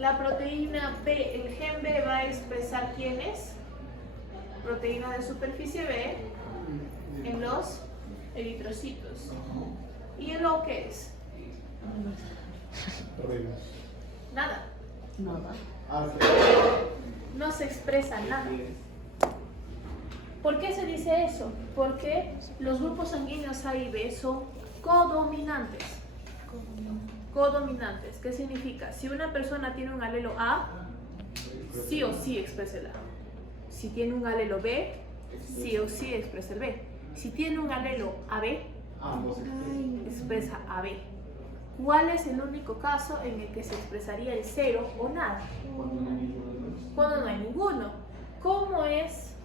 La proteína B, el gen B va a expresar ¿quién es? Proteína de superficie B en los eritrocitos. ¿Y el O qué es? Nada. No se expresa nada. ¿Por qué se dice eso? Porque los grupos sanguíneos A y B son codominantes. Codominantes. ¿Qué significa? Si una persona tiene un alelo A, sí o sí expresa el A. Si tiene un alelo B, sí o sí expresa el B. Si tiene un alelo AB, expresa AB. ¿Cuál es el único caso en el que se expresaría el cero o nada? Cuando no hay ninguno. ¿Cómo es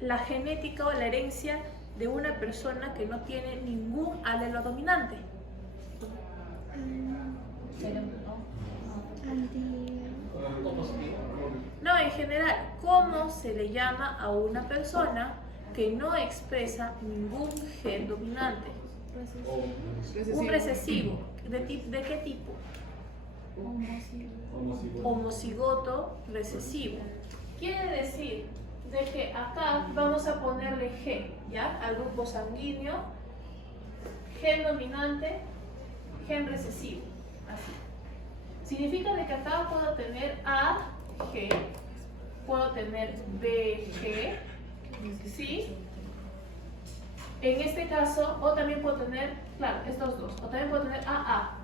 la genética o la herencia de una persona que no tiene ningún alelo dominante? No, en general, ¿cómo se le llama a una persona que no expresa ningún gen dominante? Un recesivo. ¿De qué tipo? Homocigoto recesivo. Quiere decir de que acá vamos a ponerle G, ¿ya? Al grupo sanguíneo, gen dominante, gen recesivo, así. Significa de que acá puedo tener AG, puedo tener BG, ¿sí? En este caso, o también puedo tener, claro, estos dos, o también puedo tener AA.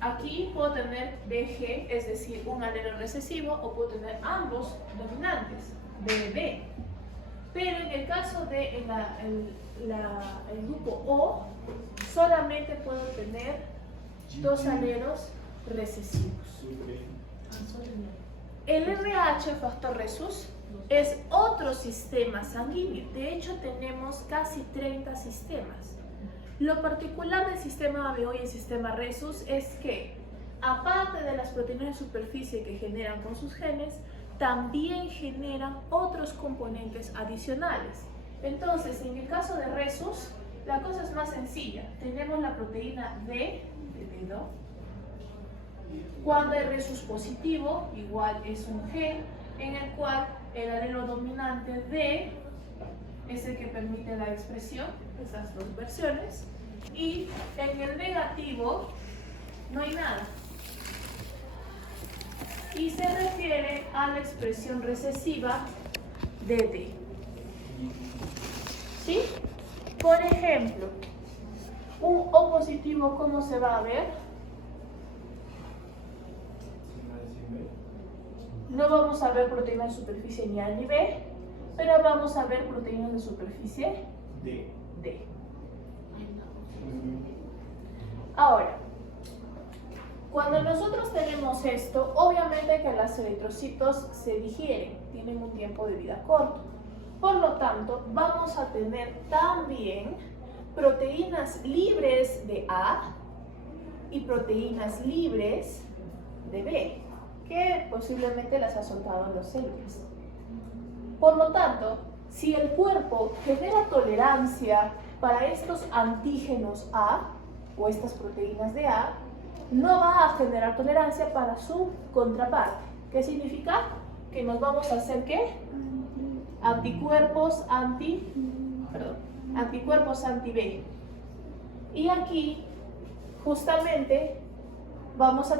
Aquí puedo tener BG, es decir, un alelo recesivo, o puedo tener ambos dominantes, BB. Pero en el caso de el grupo O, solamente puedo tener dos alelos recesivos. El RH, factor Rhesus, es otro sistema sanguíneo. De hecho, tenemos casi 30 sistemas. Lo particular del sistema ABO y el sistema Rhesus es que, aparte de las proteínas de superficie que generan con sus genes, también generan otros componentes adicionales. Entonces, en el caso de Rhesus, la cosa es más sencilla. Tenemos la proteína D, de dedo. Cuando hay Rhesus positivo, igual es un gen en el cual el alelo dominante D es el que permite la expresión, esas dos versiones, y en el negativo no hay nada. Y se refiere a la expresión recesiva de D. ¿Sí? Por ejemplo, un O positivo, ¿cómo se va a ver? No vamos a ver proteínas de superficie ni A ni B, pero vamos a ver proteínas de superficie D. Ahora, cuando nosotros tenemos esto, obviamente que los eritrocitos se digieren, tienen un tiempo de vida corto. Por lo tanto, vamos a tener también proteínas libres de A y proteínas libres de B, que posiblemente las ha soltado en los células. Por lo tanto, si el cuerpo genera tolerancia para estos antígenos A o estas proteínas de A, no va a generar tolerancia para su contraparte. ¿Qué significa? Que nos vamos a hacer ¿qué? Anticuerpos anti-B. Y aquí, justamente, vamos a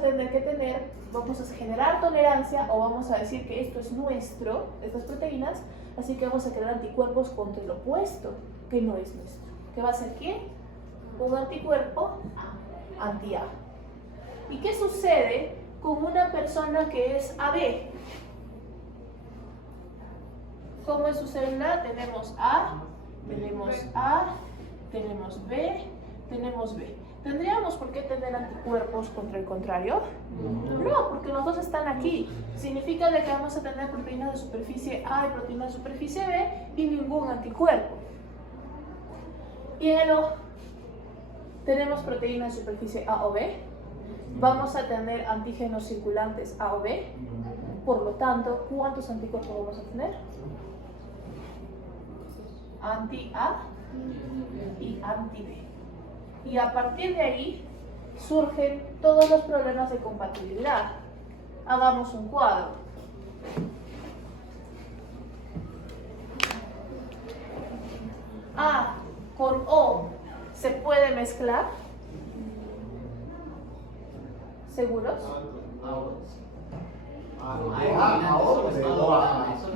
generar tolerancia, o vamos a decir que esto es nuestro, estas proteínas, así que vamos a crear anticuerpos contra el opuesto, que no es nuestro. ¿Qué va a ser quién? Un anticuerpo anti-A. ¿Y qué sucede con una persona que es AB? ¿Cómo es su célula? Tenemos A, tenemos B, tenemos B. ¿Tendríamos por qué tener anticuerpos contra el contrario? No, porque los dos están aquí. Significa que vamos a tener proteínas de superficie A y proteínas de superficie B y ningún anticuerpo. Y en el O tenemos proteínas de superficie A o B. Vamos a tener antígenos circulantes A o B. Por lo tanto, ¿cuántos anticuerpos vamos a tener? Anti-A y anti-B. Y a partir de ahí surgen todos los problemas de compatibilidad. Hagamos un cuadro. A con O se puede mezclar. ¿Seguros?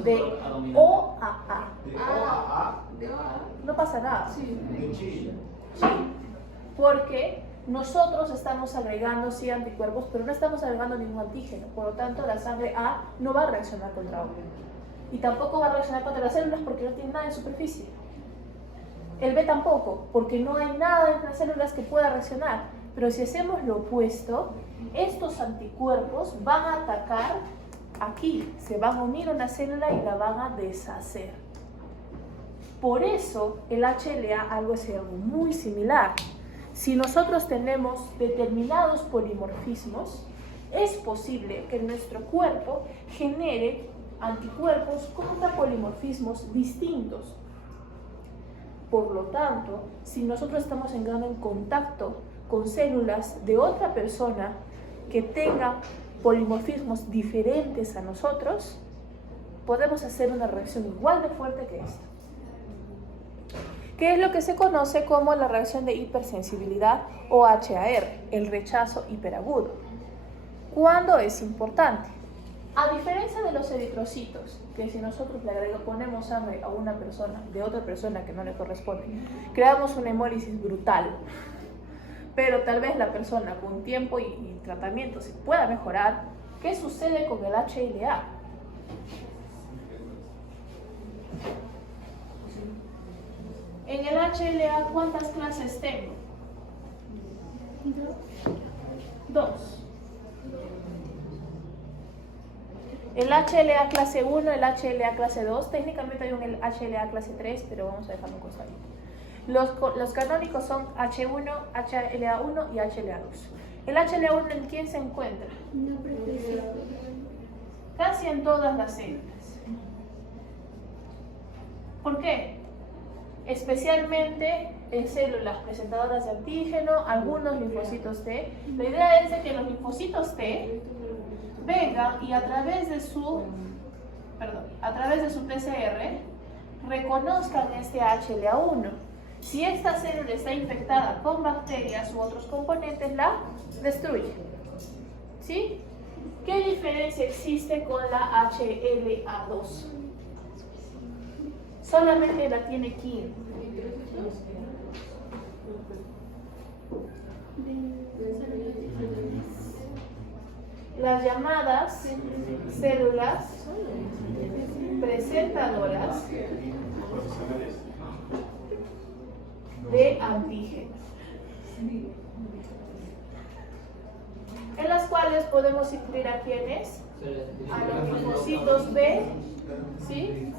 De O a A. No pasa nada. Sí. Porque nosotros estamos agregando sí anticuerpos, pero no estamos agregando ningún antígeno. Por lo tanto, la sangre A no va a reaccionar contra O. Y tampoco va a reaccionar contra las células porque no tiene nada en superficie. El B tampoco, porque no hay nada en las células que pueda reaccionar. Pero si hacemos lo opuesto, estos anticuerpos van a atacar aquí, se van a unir a una célula y la van a deshacer. Por eso el HLA algo es algo muy similar. Si nosotros tenemos determinados polimorfismos, es posible que nuestro cuerpo genere anticuerpos contra polimorfismos distintos. Por lo tanto, si nosotros estamos entrando en contacto con células de otra persona que tenga polimorfismos diferentes a nosotros, podemos hacer una reacción igual de fuerte que esta, que es lo que se conoce como la reacción de hipersensibilidad o HAR, el rechazo hiperagudo. ¿Cuándo es importante? A diferencia de los eritrocitos, que si nosotros le ponemos sangre a una persona de otra persona que no le corresponde, creamos una hemólisis brutal, pero tal vez la persona con tiempo y tratamiento se pueda mejorar. ¿Qué sucede con el HLA? En el HLA, ¿cuántas clases tengo? Dos. El HLA clase 1, el HLA clase 2, técnicamente hay un HLA clase 3, pero vamos a dejarlo constante. Los canónicos son H1, HLA1 y HLA2. ¿El HLA1 en quién se encuentra? Casi en todas las células. ¿Por qué? Especialmente en células presentadoras de antígeno, algunos linfocitos T. La idea es de que los linfocitos T vengan y a través de su PCR reconozcan este HLA1. Si esta célula está infectada con bacterias u otros componentes, la destruye. ¿Sí? ¿Qué diferencia existe con la HLA2? Solamente la tiene Kim. Las llamadas células presentadoras de antígenos, en las cuales podemos incluir a quienes, a los linfocitos B, ¿sí?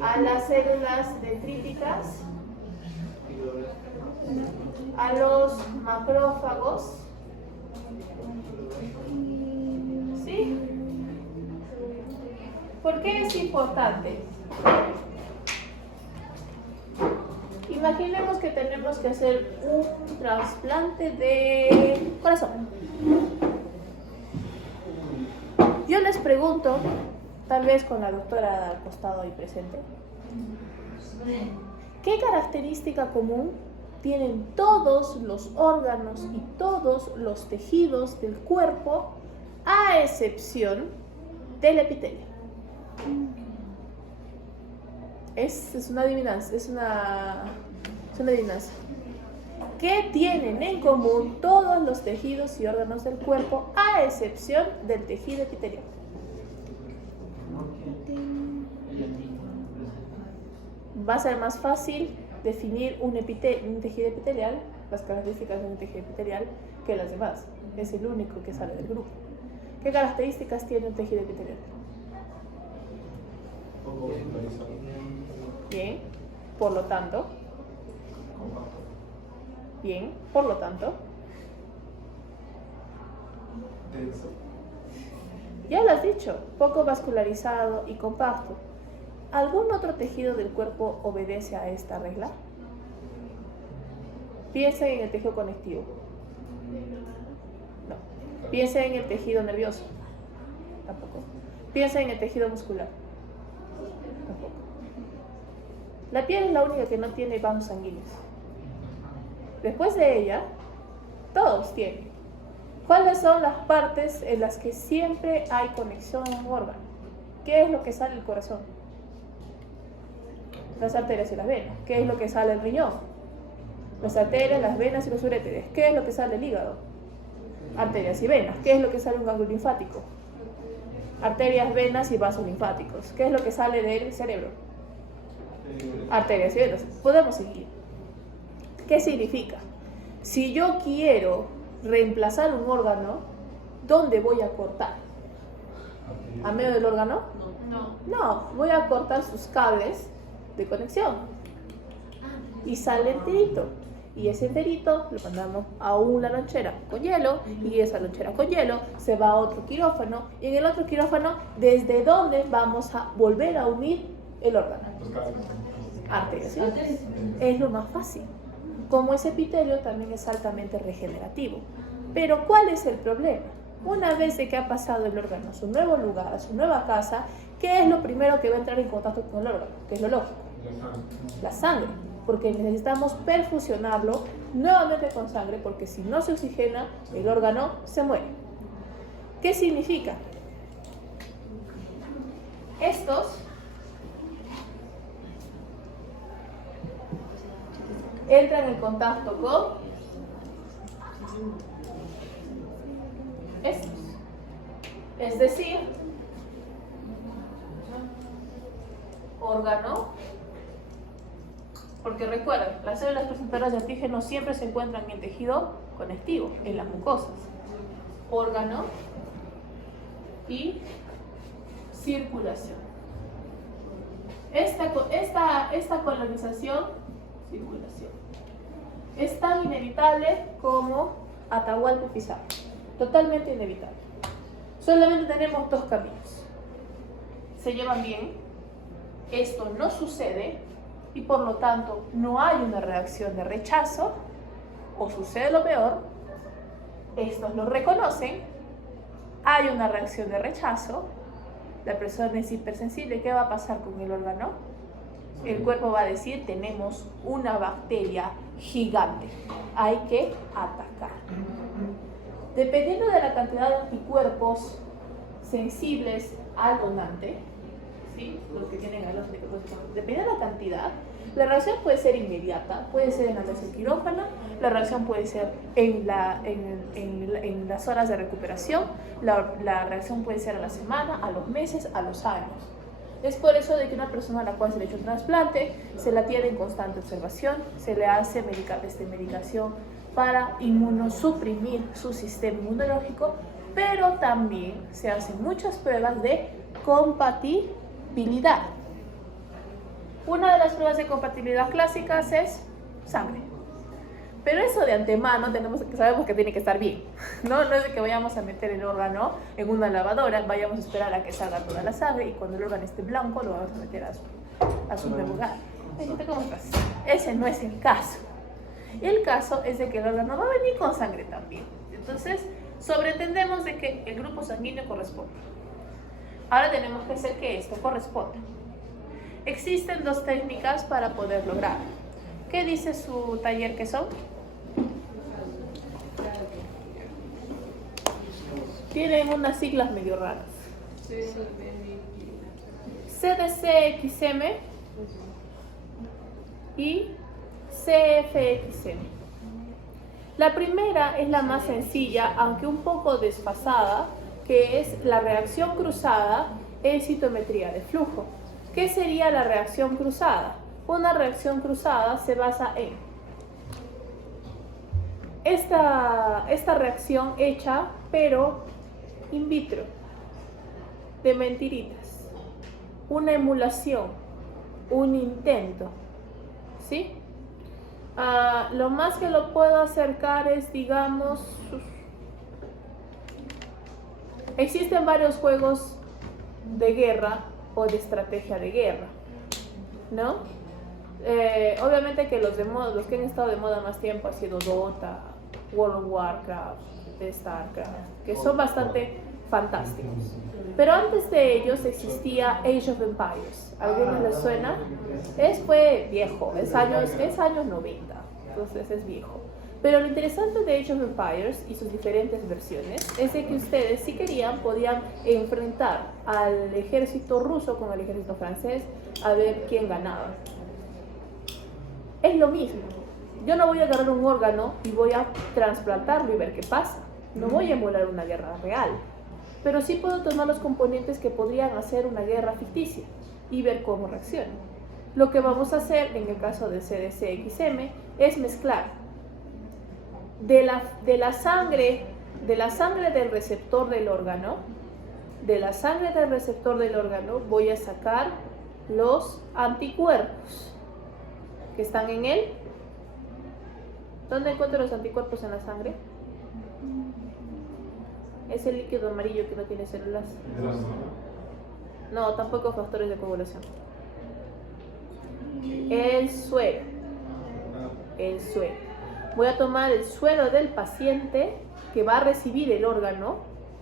A las células dendríticas, a los macrófagos, ¿sí? ¿Por qué es importante? Imaginemos que tenemos que hacer un trasplante de corazón. Yo les pregunto, tal vez con la doctora al costado ahí presente, ¿qué característica común tienen todos los órganos y todos los tejidos del cuerpo, a excepción del epitelio? Es una adivinanza, es una adivinanza. ¿Qué tienen en común todos los tejidos y órganos del cuerpo, a excepción del tejido epitelial? Va a ser más fácil definir un tejido epitelial, las características de un tejido epitelial, que las demás. Es el único que sale del grupo. ¿Qué características tiene un tejido epitelial? Bien, por lo tanto. Bien, por lo tanto. Denso. Ya lo has dicho, poco vascularizado y compacto. ¿Algún otro tejido del cuerpo obedece a esta regla? Piensa en el tejido conectivo. Piensa en el tejido nervioso. Tampoco. Piensa en el tejido muscular. Tampoco. La piel es la única que no tiene vasos sanguíneos. Después de ella, todos tienen. ¿Cuáles son las partes en las que siempre hay conexión en un órgano? ¿Qué es lo que sale del corazón? Las arterias y las venas. ¿Qué es lo que sale del riñón? Las arterias, las venas y los uréteres. ¿Qué es lo que sale del hígado? Arterias y venas. ¿Qué es lo que sale de un ganglio linfático? Arterias, venas y vasos linfáticos. ¿Qué es lo que sale del cerebro? Arterias y venas. Podemos seguir. ¿Qué significa? Si yo quiero reemplazar un órgano, ¿dónde voy a cortar? ¿A medio del órgano? No, voy a cortar sus cables de conexión. Y sale enterito. Y ese enterito lo mandamos a una lonchera con hielo, y esa lonchera con hielo se va a otro quirófano, y en el otro quirófano, ¿desde dónde vamos a volver a unir el órgano? Arterias, ¿sí? Es lo más fácil. Como ese epitelio también es altamente regenerativo. Pero ¿cuál es el problema? Una vez de que ha pasado el órgano a su nuevo lugar, a su nueva casa, ¿qué es lo primero que va a entrar en contacto con el órgano? ¿Qué es lo lógico? La sangre. Porque necesitamos perfusionarlo nuevamente con sangre, porque si no se oxigena, el órgano se muere. ¿Qué significa? Estos entran en contacto con estos. Es decir, órgano, porque recuerden, las células presentadoras de antígenos siempre se encuentran en el tejido conectivo, en las mucosas. Órgano y circulación. Esta colonización, circulación, es tan inevitable como Atahualpa Pizarro. Totalmente inevitable. Solamente tenemos dos caminos. Se llevan bien, esto no sucede, y por lo tanto no hay una reacción de rechazo, o sucede lo peor, estos lo reconocen, hay una reacción de rechazo, la persona es hipersensible, ¿qué va a pasar con el órgano? El cuerpo va a decir, tenemos una bacteria gigante, hay que atacar. Dependiendo de la cantidad de anticuerpos sensibles al donante, ¿sí? Los que tienen a los anticuerpos, dependiendo de la cantidad, la reacción puede ser inmediata, puede ser en la mesa del quirófano, la reacción puede ser en las horas de recuperación, la reacción puede ser a la semana, a los meses, a los años. Es por eso de que una persona a la cual se le ha hecho un trasplante, se la tiene en constante observación, se le hace medicación para inmunosuprimir su sistema inmunológico, pero también se hacen muchas pruebas de compatibilidad. Una de las pruebas de compatibilidad clásicas es sangre. Pero eso de antemano sabemos que tiene que estar bien. No es de que vayamos a meter el órgano en una lavadora, vayamos a esperar a que salga toda la sangre y cuando el órgano esté blanco lo vamos a meter a su nuevo lugar. ¿Cómo estás? Ese no es el caso. El caso es de que el órgano va a venir con sangre también. Entonces, sobreentendemos de que el grupo sanguíneo corresponde. Ahora tenemos que hacer que esto corresponda. Existen dos técnicas para poder lograrlo. ¿Qué dice su taller que son? Tienen unas siglas medio raras. CDC-XM y CFXM. La primera es la más sencilla, aunque un poco desfasada, que es la reacción cruzada en citometría de flujo. ¿Qué sería la reacción cruzada? Una reacción cruzada se basa en esta reacción hecha, pero in vitro, de mentiritas, una emulación, un intento, ¿sí? Lo más que lo puedo acercar es, digamos, existen varios juegos de guerra o de estrategia de guerra, ¿no? Obviamente que los que han estado de moda más tiempo ha sido Dota, World of Warcraft, StarCraft, que son bastante fantásticos. Pero antes de ellos existía Age of Empires. ¿A algunos les suena? Fue viejo, es años 90, entonces es viejo. Pero lo interesante de Age of Empires y sus diferentes versiones es de que ustedes, si querían, podían enfrentar al ejército ruso con el ejército francés a ver quién ganaba. Es lo mismo. Yo no voy a agarrar un órgano y voy a trasplantarlo y ver qué pasa. No voy a emular una guerra real. Pero sí puedo tomar los componentes que podrían hacer una guerra ficticia y ver cómo reacciona. Lo que vamos a hacer en el caso de CDC-XM es mezclar de la sangre del receptor del órgano, voy a sacar los anticuerpos que están en él. ¿Dónde encuentro los anticuerpos en la sangre? Es el líquido amarillo que no tiene células. No, tampoco factores de coagulación. El suero. Voy a tomar el suero del paciente que va a recibir el órgano,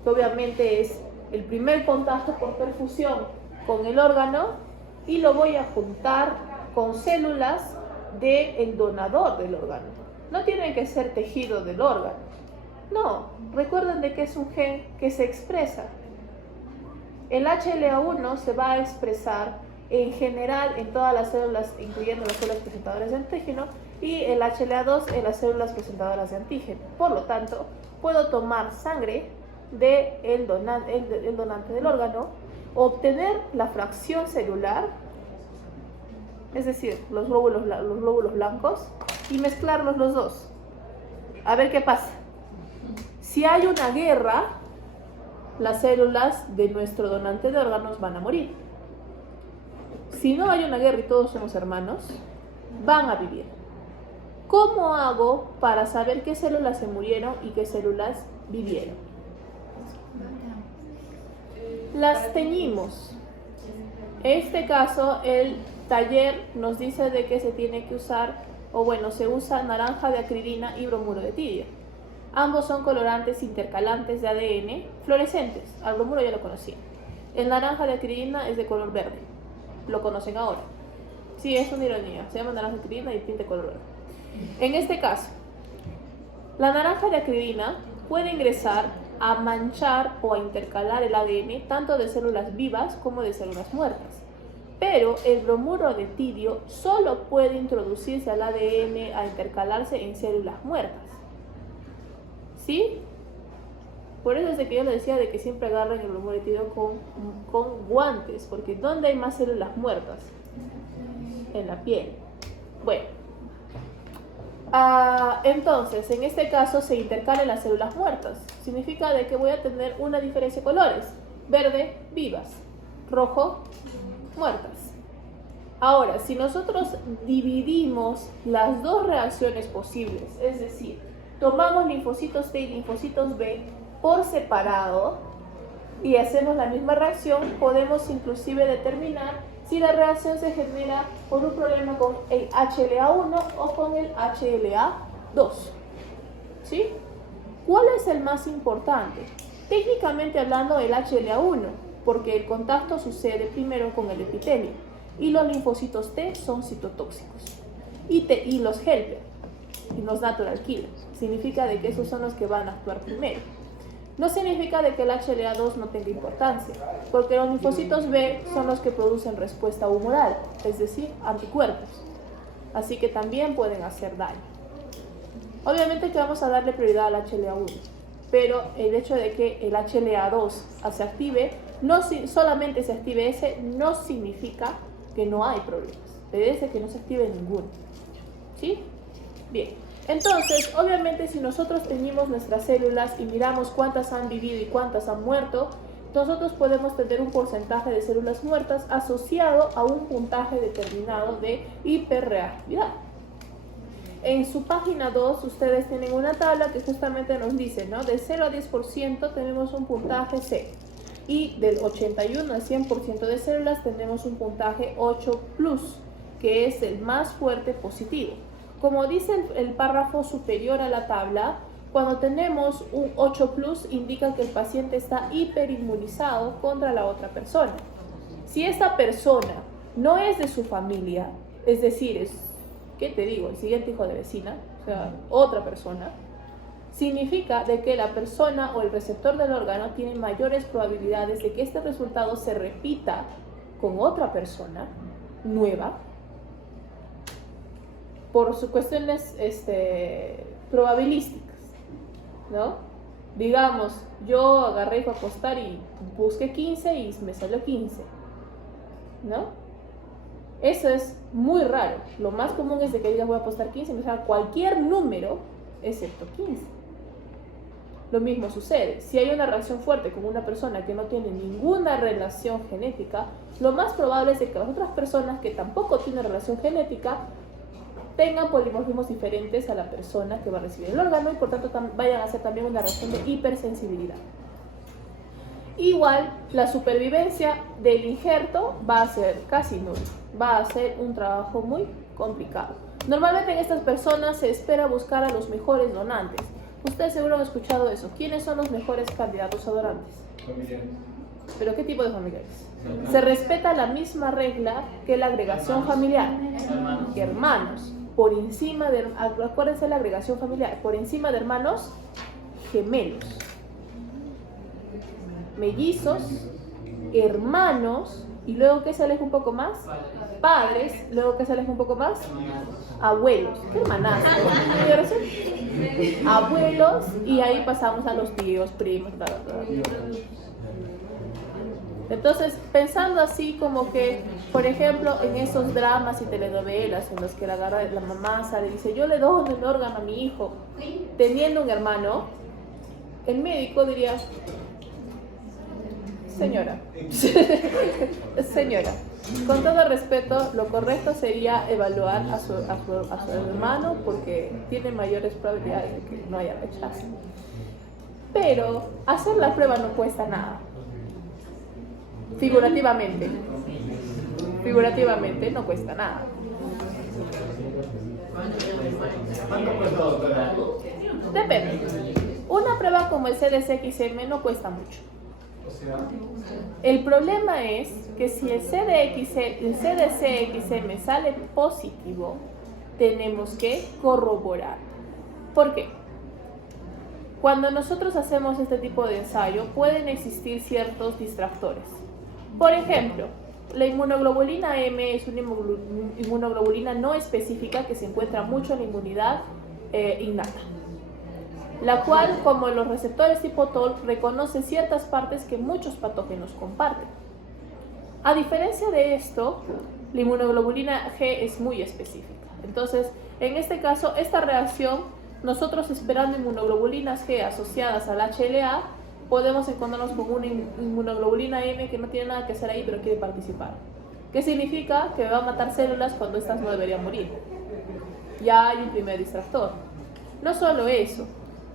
que obviamente es el primer contacto por perfusión con el órgano, y lo voy a juntar con células del donador del órgano. No tienen que ser tejido del órgano. No, recuerden de que es un gen que se expresa. El HLA1 se va a expresar en general en todas las células, incluyendo las células presentadoras de antígeno, y el HLA2 en las células presentadoras de antígeno. Por lo tanto, puedo tomar sangre del donante del órgano, obtener la fracción celular, es decir, los glóbulos blancos, y mezclarlos los dos. A ver qué pasa. Si hay una guerra, las células de nuestro donante de órganos van a morir. Si no hay una guerra y todos somos hermanos, van a vivir. ¿Cómo hago para saber qué células se murieron y qué células vivieron? Las teñimos. En este caso, el taller nos dice de que se tiene que usar, se usa naranja de acridina y bromuro de tidio. Ambos son colorantes intercalantes de ADN fluorescentes. Al bromuro ya lo conocía. El naranja de acridina es de color verde. Lo conocen ahora. Sí, es una ironía. Se llama naranja de acridina y tinte color verde. En este caso, la naranja de acridina puede ingresar a manchar o a intercalar el ADN tanto de células vivas como de células muertas. Pero el bromuro de tidio solo puede introducirse al ADN a intercalarse en células muertas. ¿Sí? Por eso es de que yo les decía de que siempre agarren el bromuro de tidio con guantes, porque ¿dónde hay más células muertas? En la piel. Bueno. Entonces, en este caso se intercalan las células muertas. Significa de que voy a tener una diferencia de colores. Verde, vivas. Rojo, muertas. Ahora, si nosotros dividimos las dos reacciones posibles, es decir, tomamos linfocitos T y linfocitos B por separado y hacemos la misma reacción, podemos inclusive determinar si la reacción se genera por un problema con el HLA1 o con el HLA2. ¿Sí? ¿Cuál es el más importante? Técnicamente hablando, el HLA1, porque el contacto sucede primero con el epitelio y los linfocitos T son citotóxicos y los helper y los natural killers. Significa de que esos son los que van a actuar primero. No significa de que el HLA2 no tenga importancia, porque los linfocitos B son los que producen respuesta humoral, es decir, anticuerpos. Así que también pueden hacer daño. Obviamente que vamos a darle prioridad al HLA1, pero el hecho de que el HLA2 se active, solamente se active ese, no significa que no hay problemas. Debe que no se active ninguno. ¿Sí? Bien. Entonces, obviamente, si nosotros teñimos nuestras células y miramos cuántas han vivido y cuántas han muerto, nosotros podemos tener un porcentaje de células muertas asociado a un puntaje determinado de hiperreactividad. En su página 2, ustedes tienen una tabla que justamente nos dice, ¿no? De 0 a 10% tenemos un puntaje C. Y del 81 al 100% de células tenemos un puntaje 8+, que es el más fuerte positivo. Como dice el párrafo superior a la tabla, Cuando tenemos un 8+, indica que el paciente está hiperinmunizado contra la otra persona. Si esta persona no es de su familia, es decir, es, ¿qué te digo? El siguiente hijo de vecina, o sea, otra persona, significa de que la persona o el receptor del órgano tiene mayores probabilidades de que este resultado se repita con otra persona nueva por sus cuestiones probabilísticas, ¿no? Digamos, yo agarré y fui a apostar y busqué 15 y me salió 15, ¿no? Eso es muy raro. Lo más común es de que digas voy a apostar 15 y me salga cualquier número excepto 15. Lo mismo sucede. Si hay una reacción fuerte con una persona que no tiene ninguna relación genética, lo más probable es de que las otras personas que tampoco tienen relación genética tengan polimorfismos diferentes a la persona que va a recibir el órgano y por tanto vayan a hacer también una reacción de hipersensibilidad. Igual, la supervivencia del injerto va a ser casi nula, va a ser un trabajo muy complicado. Normalmente en estas personas se espera buscar a los mejores donantes. Ustedes seguro han escuchado eso. ¿Quiénes son los mejores candidatos a donantes? Familiares. ¿Pero qué tipo de familiares? Se respeta la misma regla que la agregación familiar. Hermanos. Por encima de, acuérdense la agregación familiar, por encima de hermanos gemelos. Mellizos, hermanos, y luego ¿qué se aleja un poco más? Padres, luego ¿qué se aleja un poco más? Abuelos. ¿Qué hermanazos? Abuelos, y ahí pasamos a los tíos, primos, bla, bla, bla. Entonces, pensando así como que, por ejemplo, en esos dramas y telenovelas en los que la mamá sale y dice, yo le doy el órgano a mi hijo, teniendo un hermano, el médico diría, señora, señora, con todo respeto, lo correcto sería evaluar a su hermano porque tiene mayores probabilidades de que no haya rechazo. Pero hacer la prueba no cuesta nada. Figurativamente no cuesta nada. ¿Cuánto cuesta, doctora? Depende. Una prueba como el CDC-XM no cuesta mucho. El problema es que si el CDC-XM sale positivo, tenemos que corroborar. ¿Por qué? Cuando nosotros hacemos este tipo de ensayo, pueden existir ciertos distractores. Por ejemplo, la inmunoglobulina M es una inmunoglobulina no específica que se encuentra mucho en la inmunidad innata, la cual, como los receptores tipo TOL, reconoce ciertas partes que muchos patógenos comparten. A diferencia de esto, la inmunoglobulina G es muy específica. Entonces, en este caso, esta reacción, nosotros esperando inmunoglobulinas G asociadas al HLA, podemos encontrarnos con una inmunoglobulina M que no tiene nada que hacer ahí, pero quiere participar. ¿Qué significa? Que va a matar células cuando estas no deberían morir. Ya hay un primer distractor. No solo eso,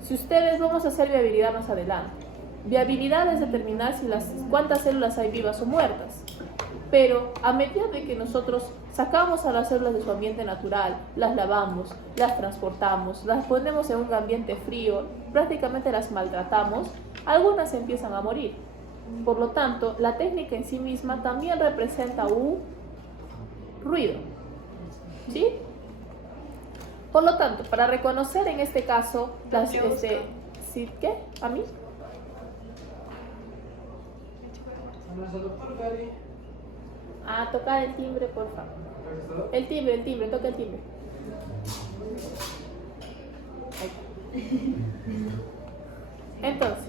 si ustedes vamos a hacer viabilidad más adelante. Viabilidad es determinar si cuántas células hay vivas o muertas. Pero a medida de que nosotros sacamos a las células de su ambiente natural, las lavamos, las transportamos, las ponemos en un ambiente frío, prácticamente las maltratamos, algunas empiezan a morir. Por lo tanto, la técnica en sí misma también representa un ruido. ¿Sí? Por lo tanto, para reconocer en este caso las ¿sí? ¿Qué? ¿A mí? Tocar el timbre, por favor. El timbre, toca el timbre. Ahí está. Entonces,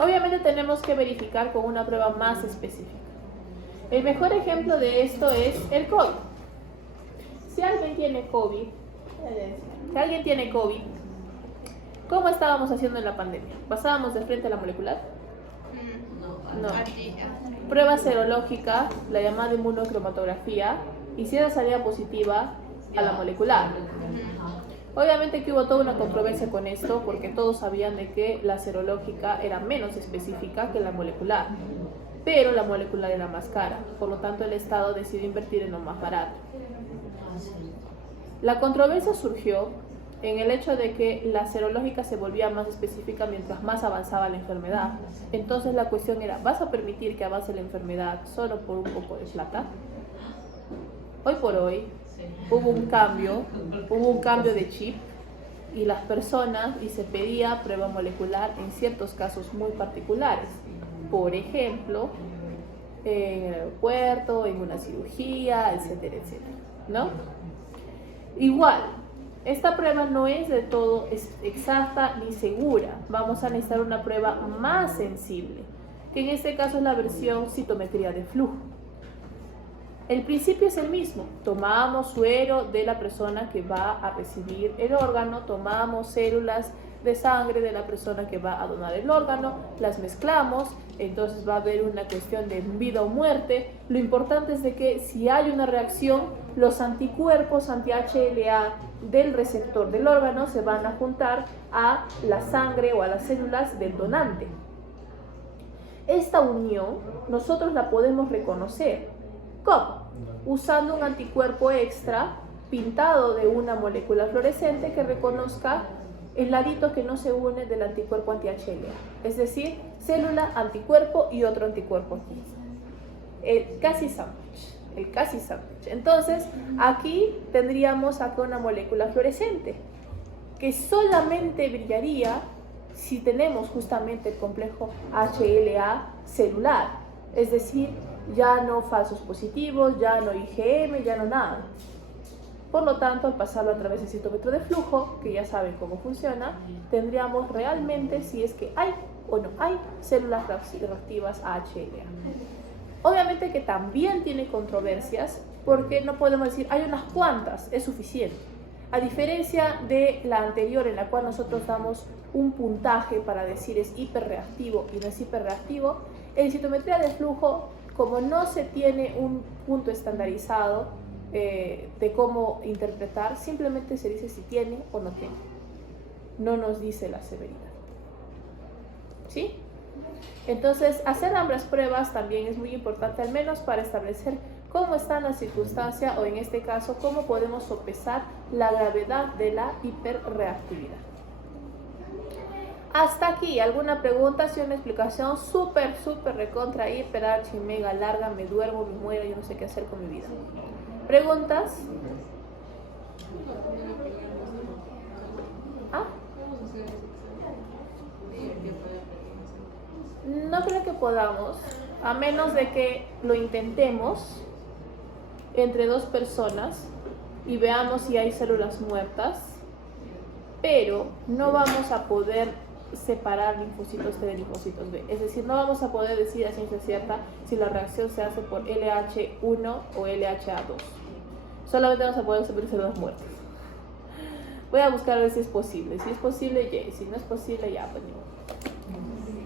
obviamente tenemos que verificar con una prueba más específica. El mejor ejemplo de esto es el COVID. Si alguien tiene COVID, ¿cómo estábamos haciendo en la pandemia? ¿Pasábamos de frente a la molecular? No. Prueba serológica, la llamada inmunocromatografía, y si esa salía positiva, a la molecular. Obviamente que hubo toda una controversia con esto, porque todos sabían de que la serológica era menos específica que la molecular, pero la molecular era más cara, por lo tanto el Estado decidió invertir en lo más barato. La controversia surgió en el hecho de que la serológica se volvía más específica mientras más avanzaba la enfermedad. Entonces la cuestión era, ¿vas a permitir que avance la enfermedad solo por un poco de plata? Hoy por hoy hubo un cambio de chip y las personas, y se pedía prueba molecular en ciertos casos muy particulares. Por ejemplo, en el aeropuerto, en una cirugía, etcétera, etcétera, ¿no? Igual, esta prueba no es de todo exacta ni segura. Vamos a necesitar una prueba más sensible, que en este caso es la versión citometría de flujo. El principio es el mismo. Tomamos suero de la persona que va a recibir el órgano, tomamos células de sangre de la persona que va a donar el órgano, las mezclamos, entonces va a haber una cuestión de vida o muerte. Lo importante es de que si hay una reacción, los anticuerpos anti-HLA del receptor del órgano se van a juntar a la sangre o a las células del donante. Esta unión nosotros la podemos reconocer. ¿Cómo? Usando un anticuerpo extra pintado de una molécula fluorescente que reconozca el ladito que no se une del anticuerpo anti-HLA. Es decir, célula, anticuerpo y otro anticuerpo aquí. El casi sándwich. Entonces, aquí tendríamos acá una molécula fluorescente que solamente brillaría si tenemos justamente el complejo HLA celular. Es decir, ya no falsos positivos, ya no IgM, ya no nada. Por lo tanto, al pasarlo a través del citómetro de flujo, que ya saben cómo funciona, tendríamos realmente si es que hay o no hay células reactivas a HLA. Obviamente que también tiene controversias, porque no podemos decir hay unas cuantas, es suficiente. A diferencia de la anterior, en la cual nosotros damos un puntaje para decir es hiperreactivo y no es hiperreactivo, en citometría de flujo, como no se tiene un punto estandarizado de cómo interpretar, simplemente se dice si tiene o no tiene. No nos dice la severidad. ¿Sí? Entonces, hacer ambas pruebas también es muy importante, al menos para establecer cómo está la circunstancia o en este caso, cómo podemos sopesar la gravedad de la hiperreactividad. Hasta aquí, ¿alguna pregunta? Si una explicación súper recontra, hiper, archi, mega larga, me duermo, me muero, yo no sé qué hacer con mi vida. ¿Preguntas? ¿Ah? No creo que podamos, a menos de que lo intentemos entre dos personas y veamos si hay células muertas, pero no vamos a poder separar linfocitos T de linfocitos B. Es decir, no vamos a poder decir a ciencia cierta si la reacción se hace por LH1 o LHA2. Solamente vamos a poder separar células muertas. Voy a buscar a ver si es posible. Si es posible, ya. Si no es posible, ya, pues no.